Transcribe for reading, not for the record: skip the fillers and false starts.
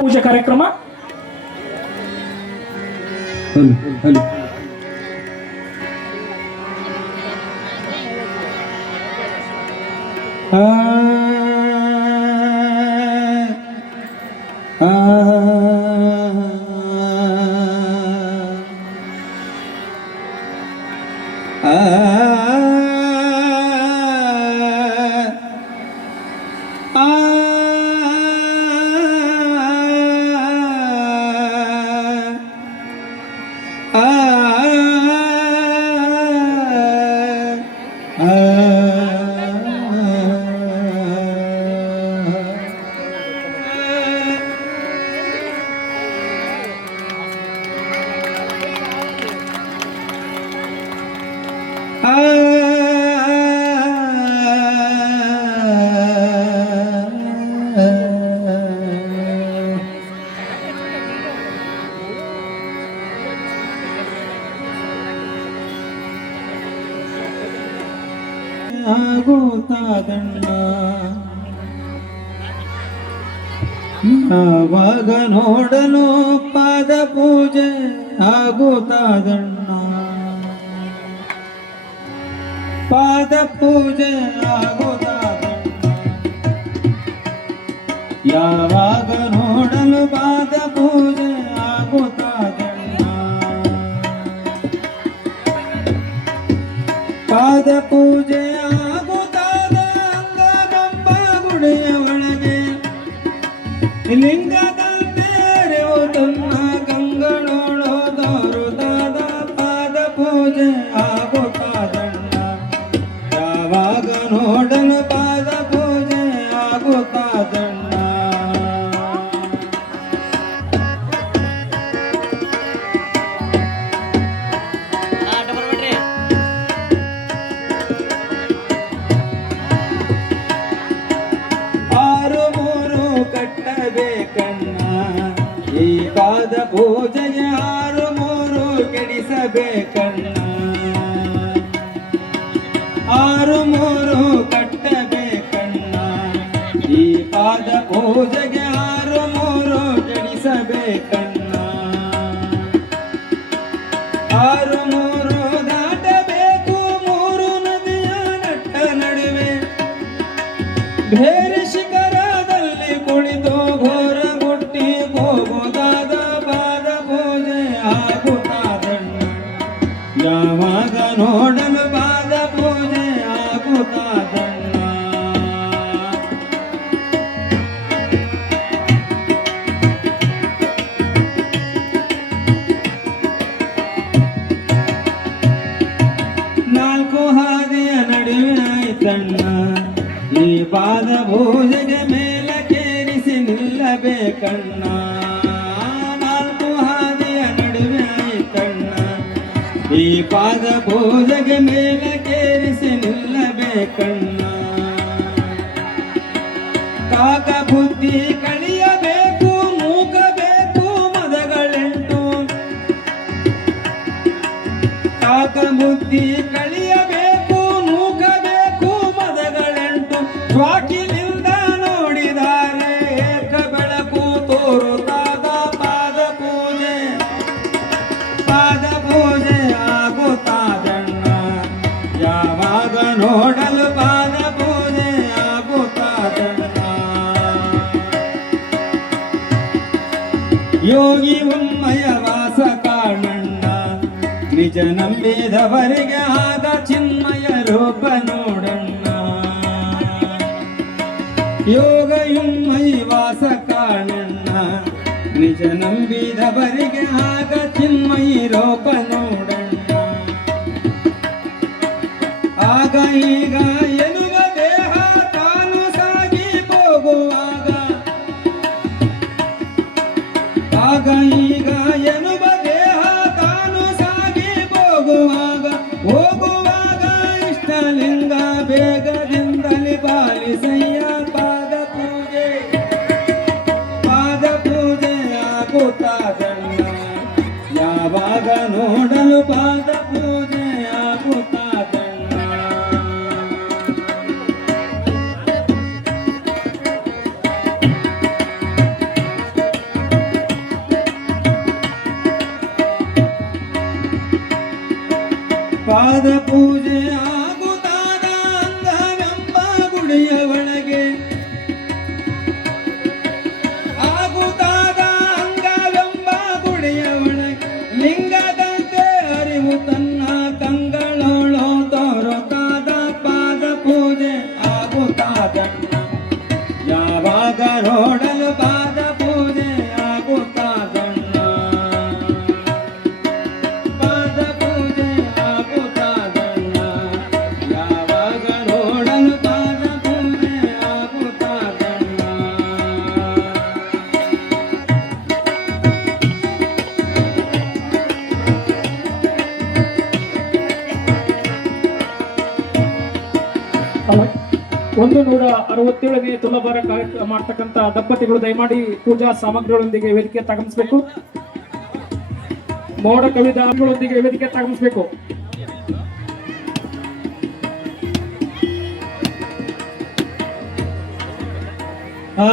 ಪೂಜೆ ಕಾರ್ಯಕ್ರಮ. ಆಗುತ್ತಾದಣ್ಣ ಯಾವಾಗ ನೋಡಲು ಪಾದ ಪೂಜೆ ಆಗುತ್ತಾದಣ್ಣ ಪಾದ ಪೂಜೆ ಆಗುತ್ತಾದಣ್ಣ ಯಾವಾಗ ನೋಡಲು ಪಾದ ಪೂಜೆ ಆಗುತ್ತಾದಣ್ಣ ಪಾದ ಪೂಜೆ ಲಿಂಗದಂತೆರೆವು ತನ್ನ ಕಂಗಳೋಳು ತೋರುದಾದ ಪಾದ ಪೂಜೆ ಆಗುತ್ತಾದಣ್ಣ ಯಾವಾಗ ನೋಡಲು ಪಾದ ಪೂಜೆ ಆಗುತ್ತಾದಣ್ಣ ಕಟ್ಟಬೇಕಣ್ಣ ಈ ಪಾದ ಪೂಜೆಗೆ 6 ಕೆಡಿಸಬೇಕಣ್ಣ 6 ಕಟ್ಟಬೇಕಣ್ಣ ಈ ಪಾದ ಪೂಜೆಗೆ 6 ಕೆಡಿಸಬೇಕಣ್ಣ 6 ದಾಟಬೇಕು 3 ನದಿಯ ನಟ್ಟ ನಡುವೆ ಬೇರೆ ಶಿಖರದಲ್ಲಿ ಕುಳಿತು ಘೋರ ಗುಟ್ಟಿ ಹೋಗುತ್ತಾದ ಪಾದ ಪೂಜೆ ಆಗುತ್ತಾದಣ್ಣ ಯಾವಾಗ ನೋಡಲು ಪಾದ ಪೂಜೆ ಆಗುತ್ತಾದಣ್ಣ ನಾಲ್ಕು ಹಾದಿಯ ನಡುವೆ ಆಯ್ತಣ್ಣ ಈ ಪಾದ ಪೂಜೆಗೆ ಮೇಲಕ್ಕೇರಿಸಿ ನಿಲ್ಲಬೇಕಣ್ಣ 4 ಹಾದಿಯ ನಡುವೆ ಆಯ್ತಣ್ಣ ಈ ಪಾದ ಪೂಜೆಗೆ ಮೇಲಕ್ಕೇರಿಸಿ ನಿಲ್ಲಬೇಕಣ್ಣ ಕಾಕ ಬುದ್ಧಿ ಕಳಿಯಬೇಕು ಮೂಕಬೇಕು ಮದಗಳೆಂಟು ಕಾಕ ಬುದ್ಧಿ ಕಳಿಯಬೇಕು ಮೂಕಬೇಕು ಮದಗಳೆಂಟು ಸ್ವಾಕಿನಿಂದ ನೋಡಿದರೆ ಏಕ ಬೆಳಕು ತೋರುತ್ತಾದ ಪಾದ ಪೂಜೆ ಆಗುತ್ತಾದಣ್ಣ ಯಾವಾಗ ನೋಡಲು ಪಾದ ಪೂಜೆ ಆಗುತ್ತಾದಣ್ಣ ಯೋಗಿ ಉಮ್ಮಯ ವಾಸ ಕಾಣಣ್ಣ ನಿಜ ನಂಬಿದವರಿಗೆ ಆಗ ಚಿನ್ಮಯ ರೂಪ ನೋಡಣ್ಣ ಯೋಗಯುಮ್ಮೈ ವಾಸ ಕಾಣಣ್ಣ ನಿಜ ನಂಬಿದವರಿಗೆ ಆಗ ಚಿನ್ಮಯಿ ರೂಪ ನೋಡಣ್ಣ ಆಗ ಈಗ ಎನ್ನುವ ದೇಹ ತಾನು ಸಾಗಿ ಹೋಗುವಾಗ ಆಗ ಈಗ ಎನ್ನುವ ದೇಹ ತಾನು ಸಾಗಿ ಹೋಗುವಾಗ ಇಷ್ಟಲಿಂಗ ಬೇಗದಿಂದಲೇ ಪಾಲಿಸಯ್ಯ ಪಾದ ಪೂಜೆ ಆಗುತ್ತಾದಣ್ಣ ಯಾವಾಗ ನೋಡಲು ಪಾದ ಪೂಜೆ ಆಗುತ್ತಾದಣ್ಣ 167ನೇ ತುಲಾಭಾರ ಕಾರ್ಯಕ್ರಮ ಮಾಡ್ತಕ್ಕಂಥ ದಂಪತಿಗಳು ದಯಮಾಡಿ ಪೂಜಾ ಸಾಮಗ್ರಿಗಳೊಂದಿಗೆ ವೇದಿಕೆ ಆಗಮಿಸಬೇಕು. ಮೋಡ ಕವಿದಾಗಳೊಂದಿಗೆ ವೇದಿಕೆ ಆಗಮಿಸಬೇಕು. ಆ